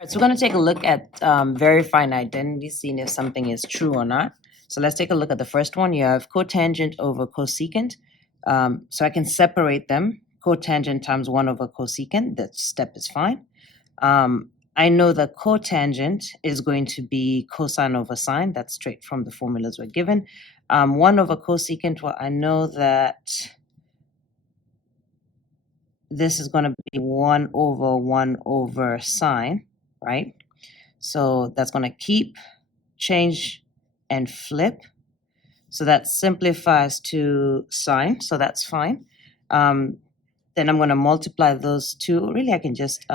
Right, so we're going to take a look at verifying identity, seeing if something is true or not. So let's take a look at the first one. You have cotangent over cosecant. So I can separate them. Cotangent times 1 over cosecant. That step is fine. I know that cotangent is going to be cosine over sine. That's straight from the formulas we're given. 1 over cosecant, well, I know that this is going to be 1 over sine, right? So that's going to keep, change, and flip. So that simplifies to sine, so that's fine. Then I'm going to multiply those two. Really, I can just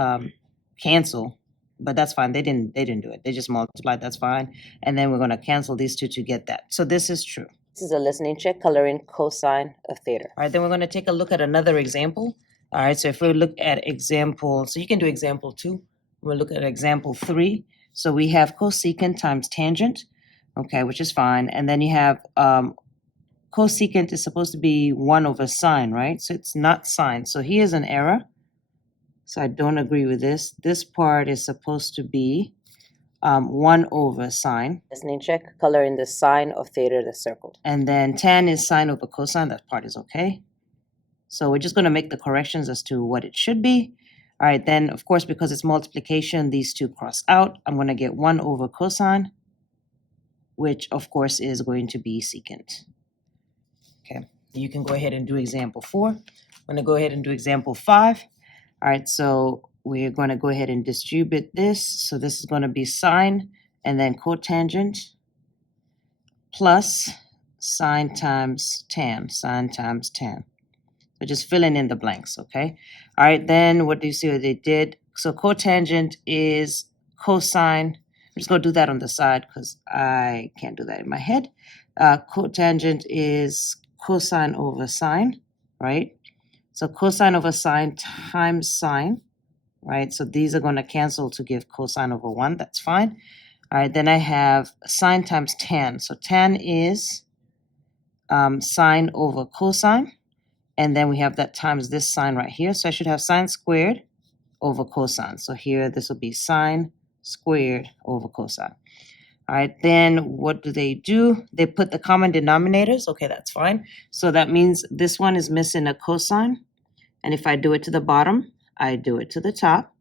cancel, but that's fine. They didn't do it. They just multiplied. That's fine. And then we're going to cancel these two to get that. So this is true. This is a listening check coloring cosine of theta. All right, then we're going to take a look at another example. All right, so if we look at example, so you can do example 2. We'll look at example 3. So we have cosecant times tangent, okay, which is fine. And then you have cosecant is supposed to be 1 over sine, right? So it's not sine. So here's an error. So I don't agree with this. This part is supposed to be 1 over sine. Listening check coloring the sine of theta that's circled. And then tan is sine over cosine. That part is okay. So we're just going to make the corrections as to what it should be. All right, then, of course, because it's multiplication, these two cross out. I'm going to get 1 over cosine, which, of course, is going to be secant. Okay, you can go ahead and do example 4. I'm going to go ahead and do example 5. All right, so we're going to go ahead and distribute this. So this is going to be sine and then cotangent plus sine times tan, sine times tan. So just filling in the blanks, okay? All right, then what do you see what they did? So cotangent is cosine. I'm just going to do that on the side because I can't do that in my head. Cotangent is cosine over sine, right? So cosine over sine times sine, right? So these are going to cancel to give cosine over 1. That's fine. All right, then I have sine times tan. So tan is sine over cosine. And then we have that times this sine right here. So I should have sine squared over cosine. So here, this will be sine squared over cosine. All right, then what do? They put the common denominators. Okay, that's fine. So that means this one is missing a cosine. And if I do it to the bottom, I do it to the top.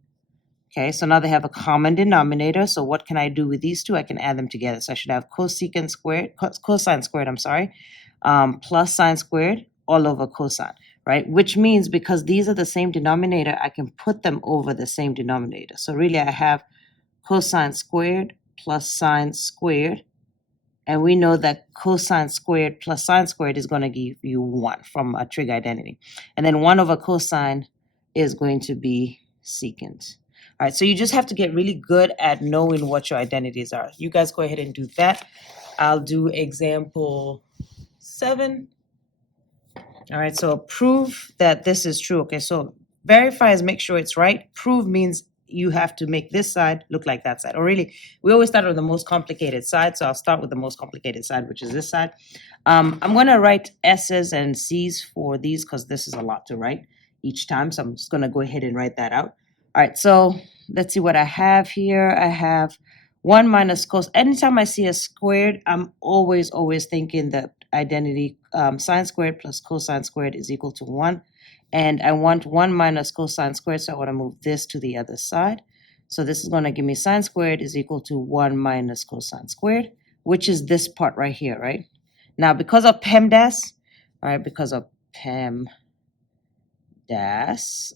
Okay, so now they have a common denominator. So what can I do with these two? I can add them together. So I should have cosine squared, plus sine squared all over cosine, right? Which means because these are the same denominator, I can put them over the same denominator. So really I have cosine squared plus sine squared. And we know that cosine squared plus sine squared is going to give you 1 from a trig identity. And then 1 over cosine is going to be secant. All right, so you just have to get really good at knowing what your identities are. You guys go ahead and do that. I'll do example 7. All right, so prove that this is true. Okay, so verify is make sure it's right. Prove means you have to make this side look like that side. Or really, we always start with the most complicated side, so I'll start with the most complicated side, which is this side. I'm going to write S's and C's for these because this is a lot to write each time, so I'm just going to go ahead and write that out. All right, so let's see what I have here. I have 1 minus cos. Anytime I see a squared, I'm always thinking that identity sine squared plus cosine squared is equal to 1. And I want 1 minus cosine squared, so I want to move this to the other side. So this is going to give me sine squared is equal to 1 minus cosine squared, which is this part right here, right? Now, because of PEMDAS, all right, because of PEMDAS,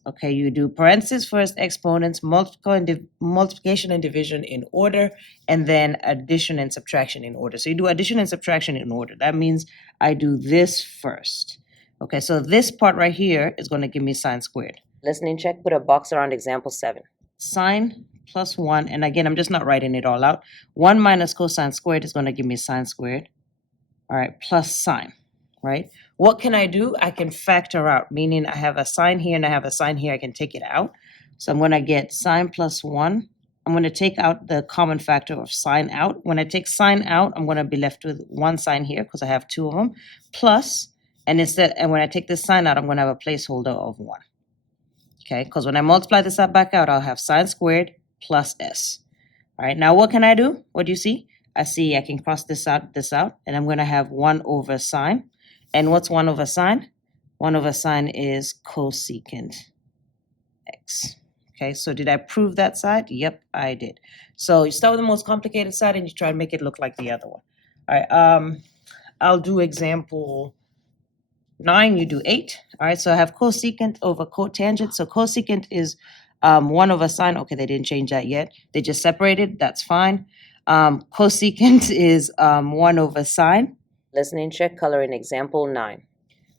okay, you do parentheses first, exponents, multiplication and division in order, and then addition and subtraction in order. So you do addition and subtraction in order. That means I do this first. Okay, so this part right here is going to give me sine squared. Listening check, put a box around example 7. Sine plus 1, and again, I'm just not writing it all out. 1 minus cosine squared is going to give me sine squared. All right, plus sine, right? What can I do? I can factor out, meaning I have a sine here and I have a sine here. I can take it out. So I'm going to get sine plus 1. I'm going to take out the common factor of sine out. When I take sine out, I'm going to be left with 1 sine here because I have 2 of them, plus. And when I take this sine out, I'm going to have a placeholder of 1. Okay, because when I multiply this back out, I'll have sine squared plus s. All right, now what can I do? What do you see? I see I can cross this out, and I'm going to have 1 over sine. And what's 1 over sine? 1 over sine is cosecant x. Okay, so did I prove that side? Yep, I did. So you start with the most complicated side and you try to make it look like the other one. All right, I'll do example 9, you do 8. All right, so I have cosecant over cotangent. So cosecant is 1 over sine. Okay, they didn't change that yet. They just separated. That's fine. Cosecant is 1 over sine. Listening check, color in example 9.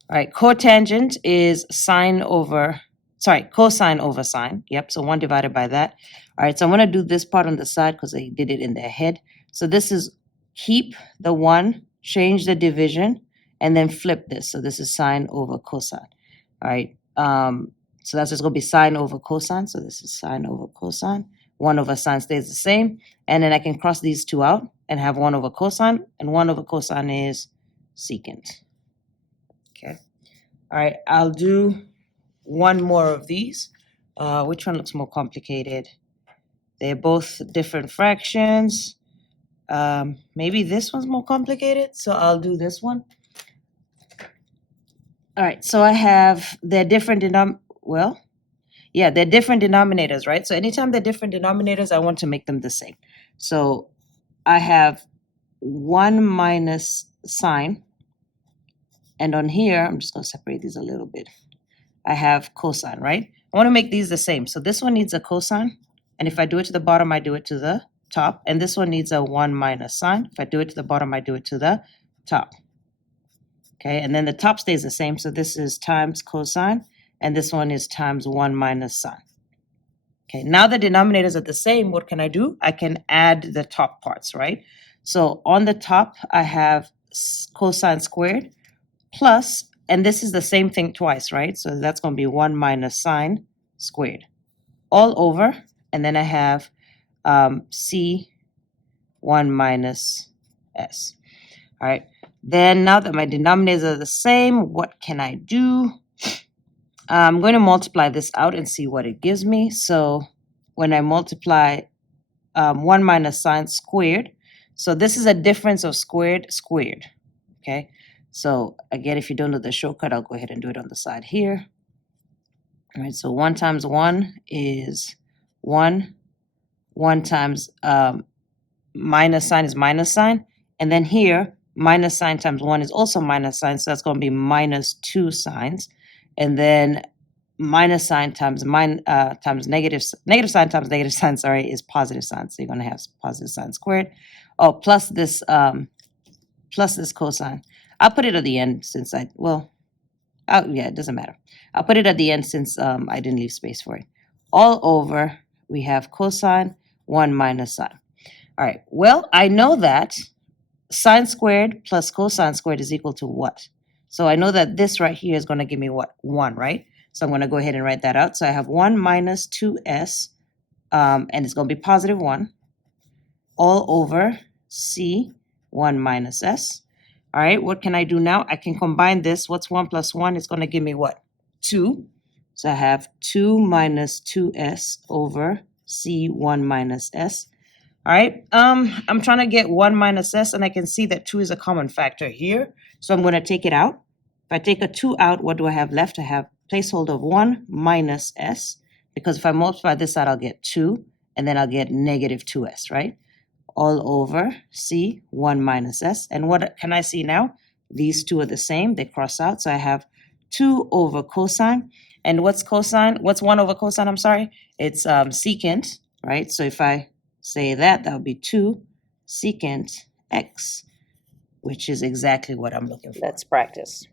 All right, cotangent is cosine over sine. Yep, so 1 divided by that. All right, so I'm going to do this part on the side because they did it in their head. So this is keep the 1, change the division, and then flip this. So this is sine over cosine. All right, so that's just going to be sine over cosine. So this is sine over cosine. 1 over sine stays the same. And then I can cross these two out and have 1 over cosine. And 1 over cosine is secant. Okay. All right, I'll do one more of these. Which one looks more complicated? They're both different fractions. Maybe this one's more complicated, so I'll do this one. All right, so I have, they're different they're different denominators, right? So anytime they're different denominators, I want to make them the same. So I have 1 minus sine, and on here, I'm just going to separate these a little bit. I have cosine, right? I want to make these the same. So this one needs a cosine, and if I do it to the bottom, I do it to the top. And this one needs a 1 minus sine. If I do it to the bottom, I do it to the top. Okay, and then the top stays the same. So this is times cosine, and this one is times 1 minus sine. Okay, now the denominators are the same. What can I do? I can add the top parts, right? So on the top, I have cosine squared plus, and this is the same thing twice, right? So that's going to be 1 minus sine squared all over, and then I have c 1 minus s. All right, then now that my denominators are the same, what can I do? I'm going to multiply this out and see what it gives me. So when I multiply 1 minus sine squared, so this is a difference of squared, okay? So again, if you don't know the shortcut, I'll go ahead and do it on the side here. All right, so 1 times 1 is 1. 1 times minus sign is minus sign. And then here, minus sign times 1 is also minus sign, so that's going to be minus 2 signs. And then minus sign times negative sign times negative sign, is positive sign. So you're going to have positive sign squared. Oh, plus this cosine. I'll put it at the end since it doesn't matter. I'll put it at the end since I didn't leave space for it. All over, we have cosine 1 minus sine. All right, well, I know that sine squared plus cosine squared is equal to what? So I know that this right here is going to give me what? 1, right? So I'm going to go ahead and write that out. So I have 1 minus 2s, and it's going to be positive 1, all over c 1 minus s. All right, what can I do now? I can combine this. What's 1 plus 1? It's going to give me what? 2. So I have 2 minus 2s over c 1 minus s. All right, I'm trying to get 1 minus s, and I can see that 2 is a common factor here. So I'm going to take it out. If I take a 2 out, what do I have left? I have placeholder of 1 minus s, because if I multiply this out, I'll get 2, and then I'll get negative 2s, right? All over c 1 minus s. And what can I see now? These two are the same. They cross out. So I have 2 over cosine. And what's cosine? What's 1 over cosine? I'm sorry. It's secant, right? So if I say that would be 2 secant x, which is exactly what I'm looking for. Let's practice.